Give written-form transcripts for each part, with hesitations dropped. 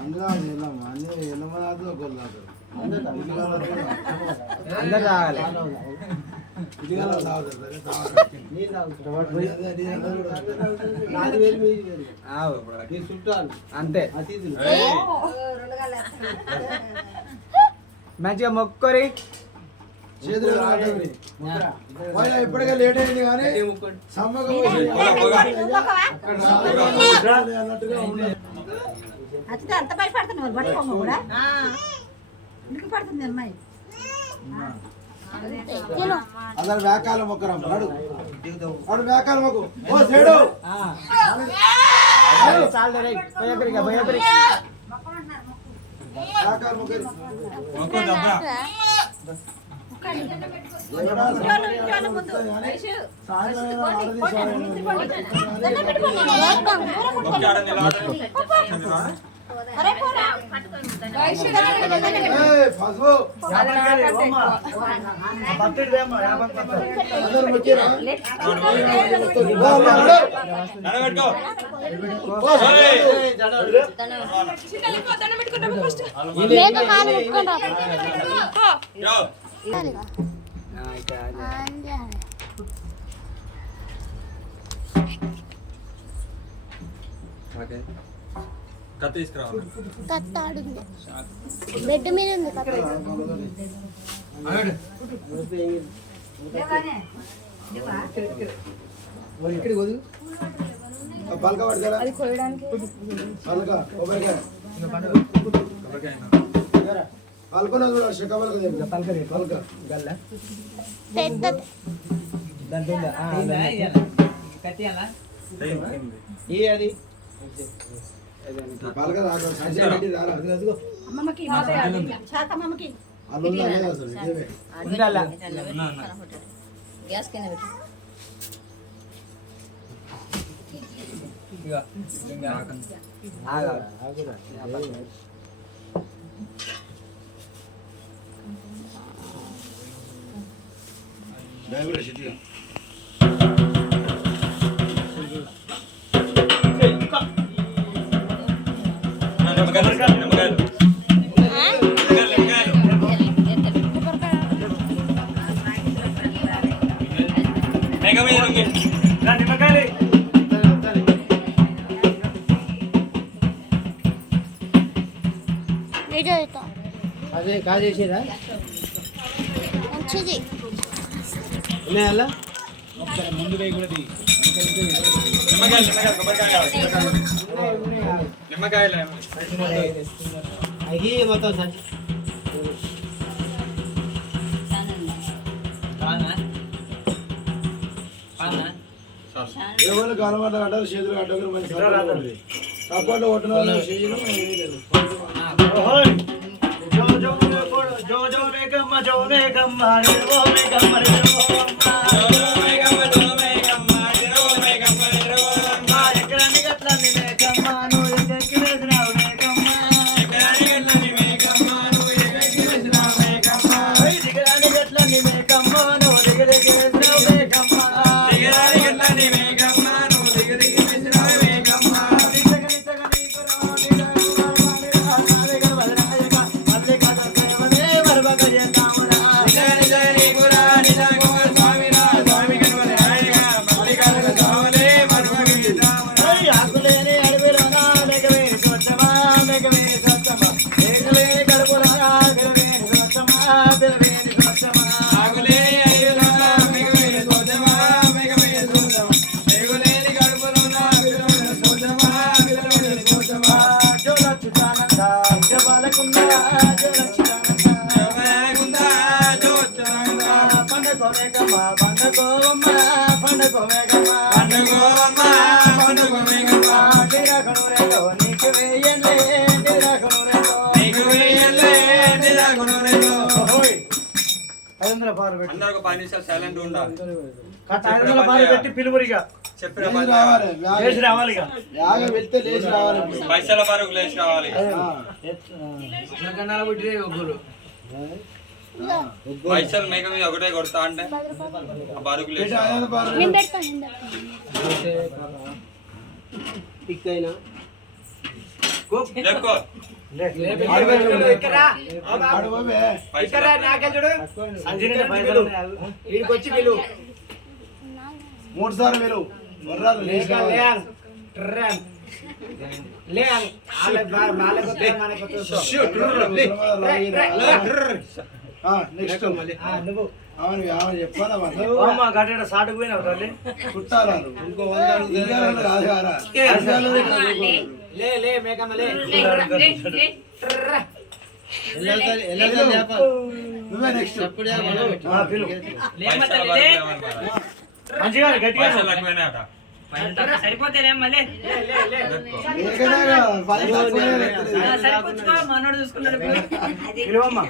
అందరూ అన్ని ఎన్నమరాదు ఒకరు తాగుతారు. అందరు తాగాలి. అంతే మంచిగా మొక్కురి ఇప్పటికే లేట్ అయింది కానీ అంత భయపడుతున్నారు పట్టుకోమ కూడా ఎందుకు పడుతుంది అమ్మాయి అందరు వ్యాకాలం మొక్కరం అడు అడు వ్యాకాలం మొక్కు ఓ సేడు వ్యాకాలం మొక్కరు మొక్కు దబ్బా కత్తి తీసుకురావాలి. కత్తి ఆడుంది బెడ్ మీద ఉంది కత్తి. పలక పడతారా పలక కొబ్బరికాయ పలకన కూడా శక పలక పలక గల్ల పెద్దది కత్తి అలా ఏ అది పలక రాక సంచే పెట్టి రారా అదిగో అమ్మమ్మకి శాఖ అమ్మమ్మకి అల్లుందా లేదా అసలు నిజమే ఉండాలా గ్యాస్ కింద పెట్టు ఇగో ఆగా డైవర్ సిటీ వీడియో అవుతా అదే కాదు చేసేదా మంచిది ఉన్నాయా ముందు వేయి కూడా తీ. నిమ్మకాయలు కొబ్బరికాయ కావాలి. నిమ్మకాయలు అవి మొత్తం సంచి ఎవరు కనబడ్డ అంటారు చేతులు అడ్డగరు మంచి సపోర్ట్ కొట్టిన వాళ్ళు చేతులు అందరూ ఒక 10 నిమిషాలు సైలెంట్ ఉండాలి. పిలువురిగా రావాలి పైసల వరకు లేచి రావాలి. పైసలు మేక మీద ఒకటే కొడతా అంటే బరుకు లేచి నేను పెడతాను లేకో ఆడు పోవే. వీడికొచ్చి పిలువు 3 సార్లు మీరు వర్రాలు లేచినా. నెక్స్ట్ అవును చెప్పాలా గట్ట సాటుకు పోయినావు తల్లి చుట్టాలు ఇంకో 100 కాదు కారా లే మేకమ్మ లే నువ్వే నెక్స్ట్ మంచిగా గట్టిగా సరిపోతేనే మళ్ళీ సరిపోతుకో మనోడు చూసుకున్నాడు పిలువమ్మా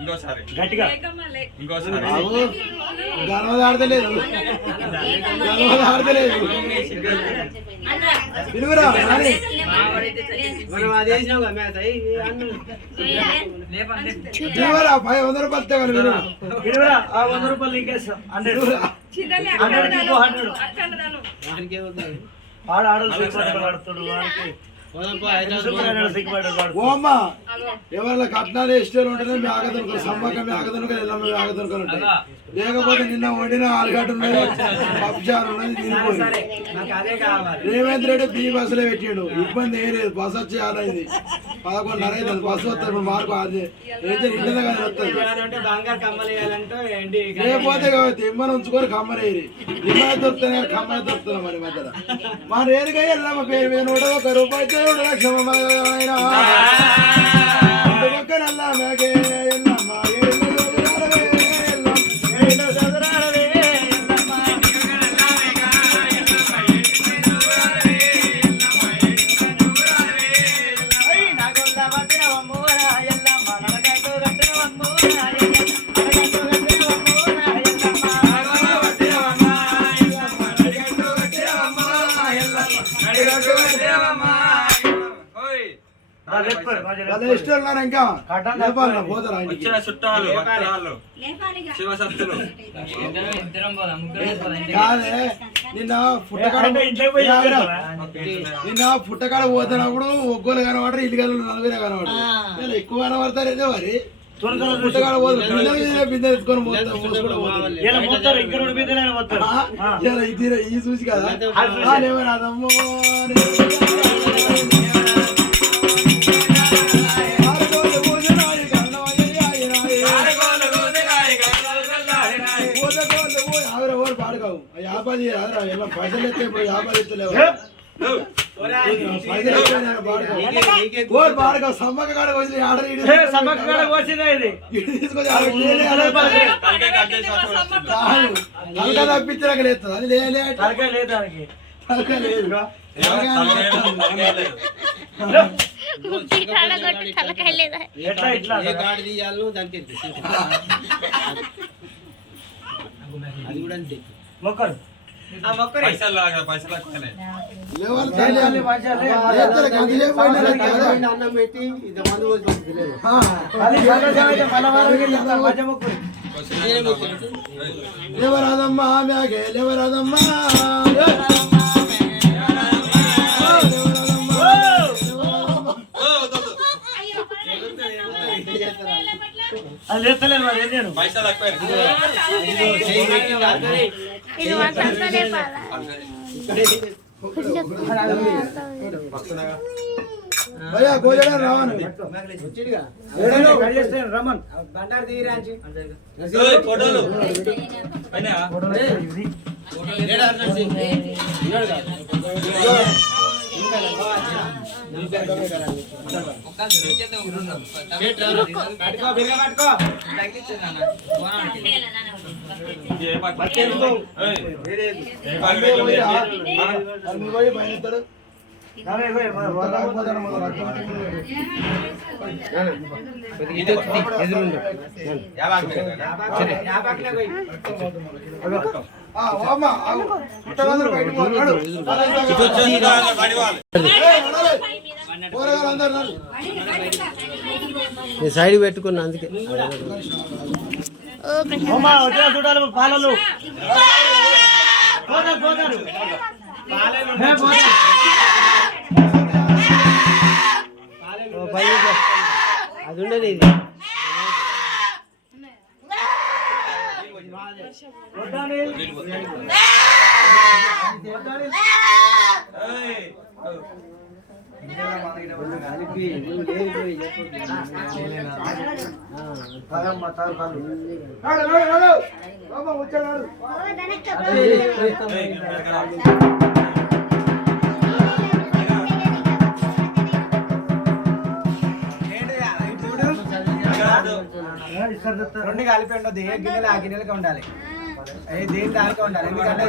ఇంకోసారి గట్టిగా ఇంకోసారి గణవది ఆడతలేదు పిలువురా రాని. మనం అది వేసినాం కదా మ్యాచ్ పిలువురా 500 రూపాయలు ఇస్తే కానీ పిలువు. పిలువరా ఆ 100 రూపాయలు ఇంకేస్తాం 100 ఆడలు ఆడుతాడు వాడికి ఓ అమ్మ ఎవరి కట్నాలు ఇష్టం ఉంటేనే మేక దొరకరు సమ్మక మేక దొరకరు ఎల్లమ్మ మేక దొరకరు ఉంటాయి. లేకపోతే నిన్న వండిన ఆలుగడ్డ ఉన్నది పప్పుచారు ఉన్నది తినిపోయి. రేవంత్ రెడ్డి బీ బస్సులో పెట్టాడు ఇబ్బంది ఏం లేదు బస్సు వచ్చి ఆలైంది 11:30 అవుతుంది బస్సు వస్తుంది మార్పు అది అయితే ఇంటిలో కానీ వస్తుంది. లేకపోతే తిమ్మని ఉంచుకొని కమ్మరేరి ఇమ్మని దొరుకుతాయి కమ్మని దొరుకుతున్నాం మరి మధ్యలో మా రేరుగా ఎల్లమ్మ పేరు మీద 1 రూపాయి 1 లక్ష నల్ల మేకే ఎల్లమ్మ ఇష్టం ఇంకా పోతారా వచ్చిన చుట్టాలు వస్త్రాలు శివసత్తులు కాదే నిన్న పుట్టకాడ పోతున్నప్పుడు ఒగ్గోలు కనబడరు ఇల్లు కలు 40 కనబడరు ఎక్కువ కనబడతారు ఏదో మరి పుట్టకాడ పోతారు బిందె ఎత్తుకొని ఈ చూసి కదా అదమ్మో పాడుకావు యాభై ఎలా పైసలు ఎత్తే ఇప్పుడు యాభై ఎత్తలేవు పాడుకావు సమ్మక్క కాడ వచ్చి ఆర్డర్ తీసుకొచ్చి తప్పించడానికి లేదు అది లేదు మొక్కరు పైసలు అన్నం పెట్టి ఇంతమంది లేవరాదమ్మా మ్యాగే లేవరాదమ్మా పైసలు భయ్యా గోజడా రావను రమన్ బండారు తీరాంచి ఫోటోలు సైడ్ పెట్టుకున్నా అందుకే ఓ ప్రశాంత్ చూడాలి పాలలు పోతారు అది ఉండదు ఇది రెండు కలిపి ఉండదు ఏ గిన్నెలు ఆ గిన్నెలకే ఉండాలి దేని దానికే ఉండాలి ఎందుకంటే